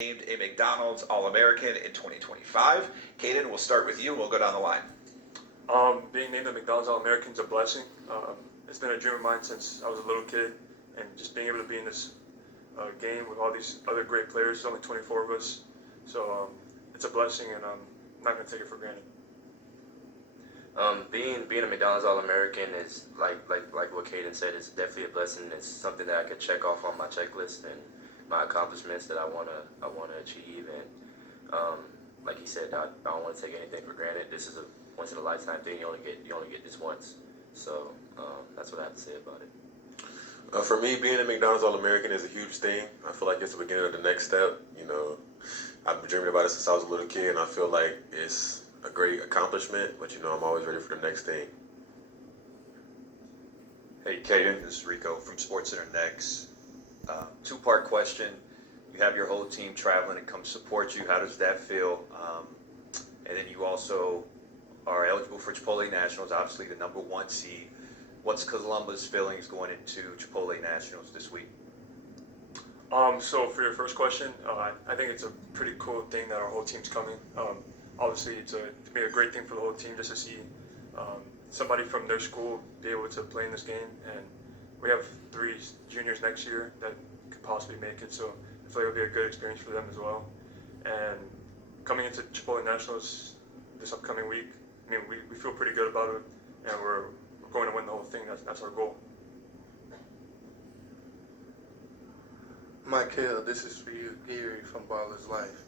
named a McDonald's All-American in 2025. Cayden, we'll start with you. We'll go down the line. Being named a McDonald's All-American is a blessing. It's been a dream of mine since I was a little kid, and just being able to be in this game with all these other great players. There's only 24 of us, so it's a blessing, and I'm not going to take it for granted. Being a McDonald's All-American is like what Cayden said. It's definitely a blessing. It's something that I could check off on my checklist and my accomplishments that I wanna achieve. And like he said, I don't want to take anything for granted. This is a once in a lifetime thing. You only get this once. So that's what I have to say about it. For me, being a McDonald's All-American is a huge thing. I feel like it's the beginning of the next step. I've been dreaming about it since I was a little kid, and I feel like it's a great accomplishment, but I'm always ready for the next thing. Hey, Cayden, this is Rico from SportsCenter Next. Two-part question. You have your whole team traveling and come support you. How does that feel? And then you also are eligible for Chipotle Nationals, obviously the #1 seed. What's Columba's feelings going into Chipotle Nationals this week? So for your first question, I think it's a pretty cool thing that our whole team's coming. Obviously, it'd be a great thing for the whole team just to see somebody from their school be able to play in this game. And we have 3 juniors next year that could possibly make it, so I feel like it'll be a good experience for them as well. And coming into Chipotle Nationals this upcoming week, we feel pretty good about it, and we're going to win the whole thing. That's our goal. Mikel, this is for you, Gary from Baller's Life.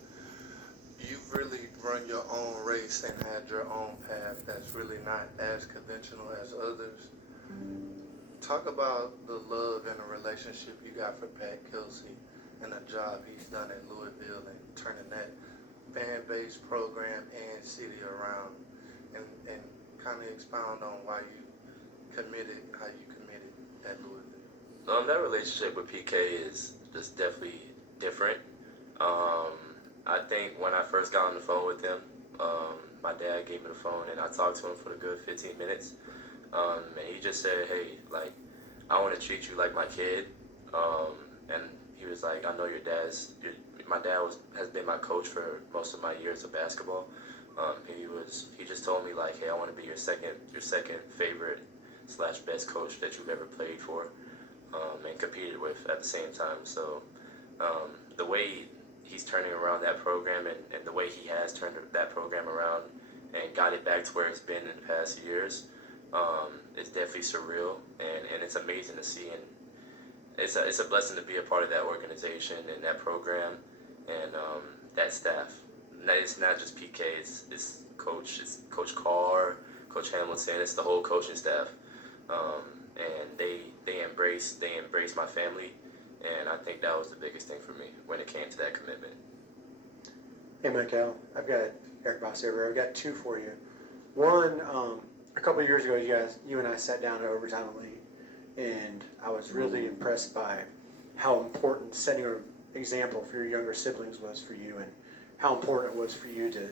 You've really run your own race and had your own path that's really not as conventional as others. Talk about the love and the relationship you got for Pat Kelsey and the job he's done at Louisville and turning that fan base, program, and city around, and kind of expound on why you committed how you committed at Louisville. That relationship with PK is just definitely different. I think when I first got on the phone with him, my dad gave me the phone and I talked to him for a good 15 minutes. And he just said, hey, like, I want to treat you like my kid. And he was like, I know my dad has been my coach for most of my years of basketball. He just told me, like, hey, I want to be your second favorite / best coach that you've ever played for and competed with at the same time. So the way he's turning around that program and the way he has turned that program around and got it back to where it's been in the past years, it's definitely surreal, and it's amazing to see, and it's a blessing to be a part of that organization and that program and that staff. It's not just PK, it's Coach Carr, Coach Hamilton, it's the whole coaching staff, and they embrace my family, and I think that was the biggest thing for me when it came to that commitment. Hey, Mikel, I've got Eric Boss over. I've got 2 for you. One, a couple of years ago, you and I sat down at Overtime Elite, and I was really impressed by how important setting an example for your younger siblings was for you, and how important it was for you to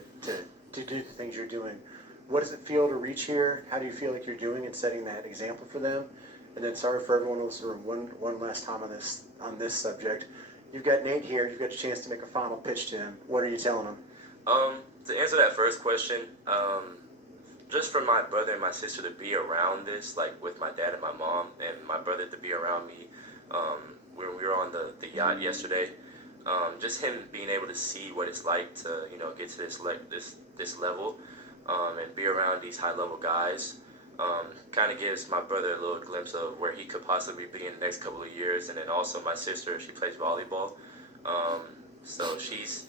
do the things you're doing. What does it feel to reach here? How do you feel like you're doing and setting that example for them? And then, sorry for everyone else, one last time on this subject. You've got Nate here. You've got a chance to make a final pitch to him. What are you telling him? To answer that first question, just for my brother and my sister to be around this, like with my dad and my mom, and my brother to be around me, when we were on the yacht yesterday, just him being able to see what it's like to get to this level, and be around these high level guys, kind of gives my brother a little glimpse of where he could possibly be in the next couple of years. And then also my sister, she plays volleyball, so she's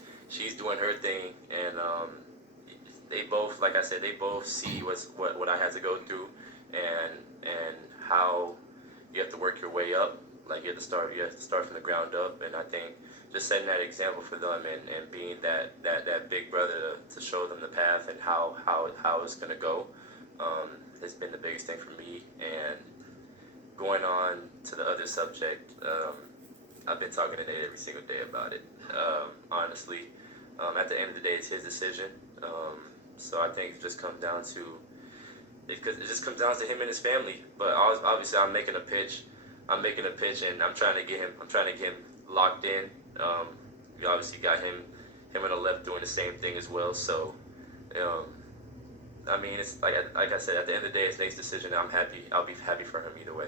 doing her thing, and they both, like I said, they both see what I had to go through, and how you have to work your way up. Like you have to start from the ground up, and I think just setting that example for them and being that big brother to show them the path and how it's gonna go, has been the biggest thing for me. And going on to the other subject, I've been talking to Nate every single day about it. Honestly, at the end of the day, it's his decision. So I think it just comes down to him and his family. But obviously, I'm making a pitch, and I'm trying to get him locked in. We obviously got him on the left doing the same thing as well. So, I mean, it's like I said, at the end of the day, it's Nate's decision. I'm happy. I'll be happy for him either way.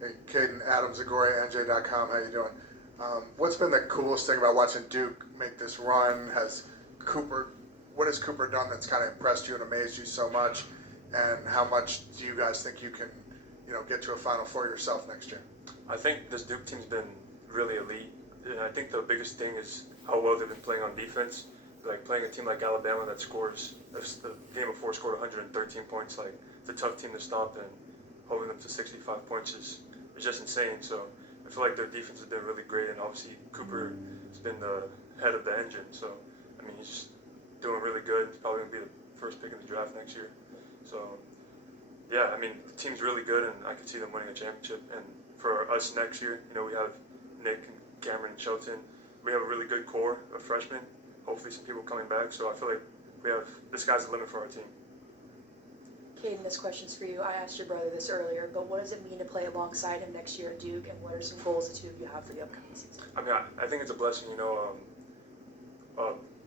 Hey, Cayden, Adam Zagori, NJ.com. How you doing? What's been the coolest thing about watching Duke make this run? What has Cooper done that's kind of impressed you and amazed you so much? And how much do you guys think you can, get to a Final Four yourself next year? I think this Duke team's been really elite. And I think the biggest thing is how well they've been playing on defense. Like playing a team like Alabama that scores, the game before scored 113 points. Like it's a tough team to stop, and holding them to 65 points is just insane. So I feel like their defense has been really great, and obviously Cooper has been the head of the engine. So I mean, he's just doing really good. He's probably gonna be the first pick in the draft next year. So yeah, I mean the team's really good, and I could see them winning a championship. And for us next year, we have Nick and Cameron and Shelton. We have a really good core of freshmen. Hopefully some people coming back. So I feel like the sky's the limit for our team. Cayden, this question's for you. I asked your brother this earlier, but what does it mean to play alongside him next year at Duke, and what are some goals the two of you have for the upcoming season? I mean, I think it's a blessing,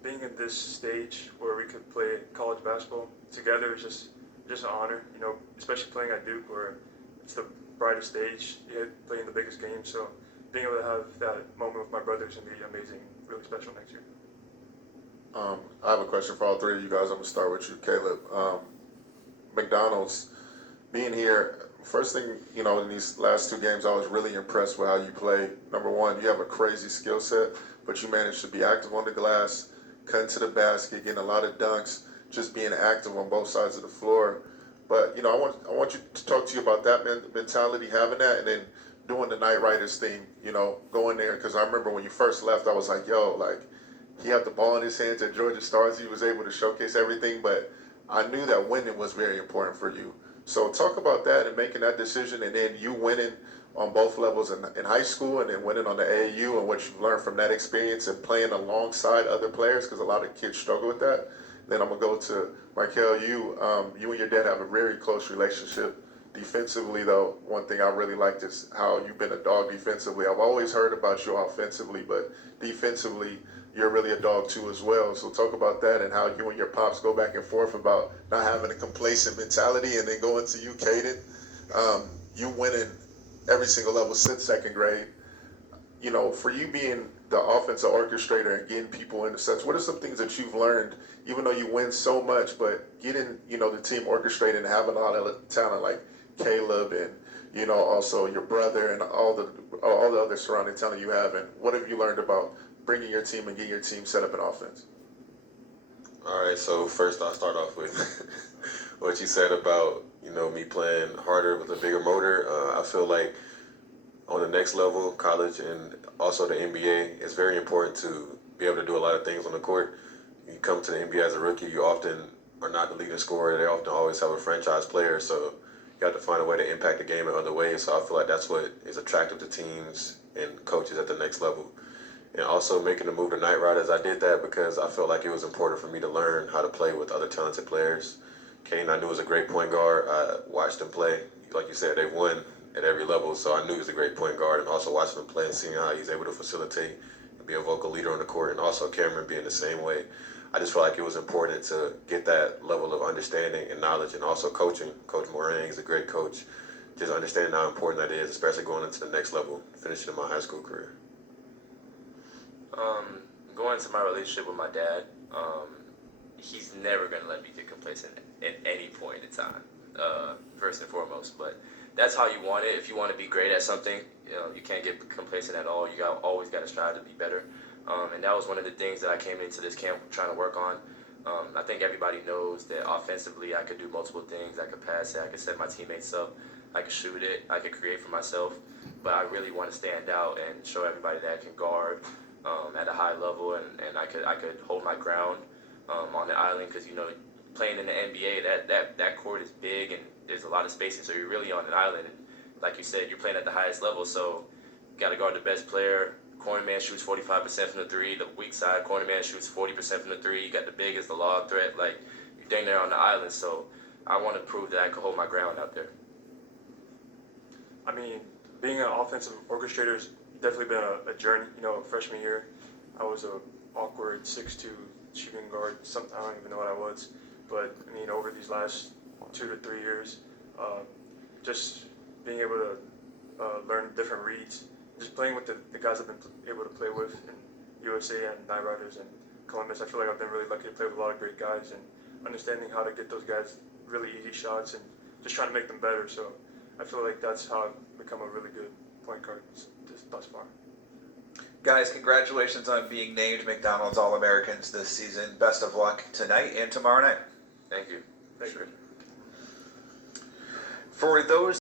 being in this stage where we could play college basketball together is just an honor, especially playing at Duke where it's the brightest stage, playing the biggest game. So being able to have that moment with my brothers and be amazing, really special next year. I have a question for all three of you guys. I'm gonna start with you, Caleb. McDonald's, being here, first thing, in these last two games, I was really impressed with how you play. Number one, you have a crazy skill set, but you managed to be active on the glass, cutting to the basket, getting a lot of dunks, just being active on both sides of the floor. But, I want you to talk to you about that mentality, having that, and then doing the Night Riders thing, going there. Because I remember when you first left, I was like, he had the ball in his hands at Georgia Stars. He was able to showcase everything, but I knew that winning was very important for you. So talk about that and making that decision, and then you winning on both levels in high school and then winning on the AAU, and what you've learned from that experience and playing alongside other players, because a lot of kids struggle with that. Then I'm going to go to Mikel. You and your dad have a very close relationship. Defensively, though, one thing I really liked is how you've been a dog defensively. I've always heard about you offensively, but defensively, you're really a dog too as well. So talk about that and how you and your pops go back and forth about not having a complacent mentality. And then going to you, Cayden, you winning every single level since second grade. For you being the offensive orchestrator and getting people into sets, what are some things that you've learned, even though you win so much, but getting, the team orchestrated and having a lot of talent like Caleb and, also your brother and all the other surrounding talent you have, and what have you learned about bringing your team and getting your team set up in offense? All right, so first I'll start off with what you said about, me playing harder with a bigger motor. I feel like on the next level, college and also the NBA, it's very important to be able to do a lot of things on the court. You come to the NBA as a rookie, you often are not the leading scorer. They often always have a franchise player, so you have to find a way to impact the game in other ways. So I feel like that's what is attractive to teams and coaches at the next level. And also making the move to Night Riders, I did that because I felt like it was important for me to learn how to play with other talented players. Cayden, I knew was a great point guard. I watched him play. Like you said, they've won at every level, so I knew he was a great point guard. And also watching him play and seeing how he's able to facilitate and be a vocal leader on the court, and also Cameron being the same way. I just felt like it was important to get that level of understanding and knowledge, and also coaching. Coach Moran is a great coach. Just understanding how important that is, especially going into the next level, finishing in my high school career. Going to my relationship with my dad, he's never going to let me get complacent at any point in time, first and foremost. But that's how you want it. If you want to be great at something, you can't get complacent at all. You always got to strive to be better. And that was one of the things that I came into this camp trying to work on. I think everybody knows that offensively I could do multiple things. I could pass it, I could set my teammates up, I could shoot it, I could create for myself. But I really want to stand out and show everybody that I can guard at a high level, and I could hold my ground on the island, because playing in the NBA, that court is big and there's a lot of spacing, so you're really on an island. And like you said, you're playing at the highest level, so you got to guard the best player. Corner man shoots 45% from the three. The weak side corner man shoots 40% from the three. You got the big as the lob threat. Like, you're dang there on the island, so I want to prove that I can hold my ground out there. I mean, being an offensive orchestrator is definitely been a journey. You know, freshman year, I was a awkward 6'2" shooting guard. I don't even know what I was. But I mean, over these last 2 to 3 years, just being able to learn different reads, just playing with the guys I've been able to play with in USA and Night Riders and Columbus, I feel like I've been really lucky to play with a lot of great guys and understanding how to get those guys really easy shots and just trying to make them better. So I feel like that's how I've become a really good point guard thus far. Guys, congratulations on being named McDonald's All-Americans this season. Best of luck tonight and tomorrow night. Thank you. Thank you. For those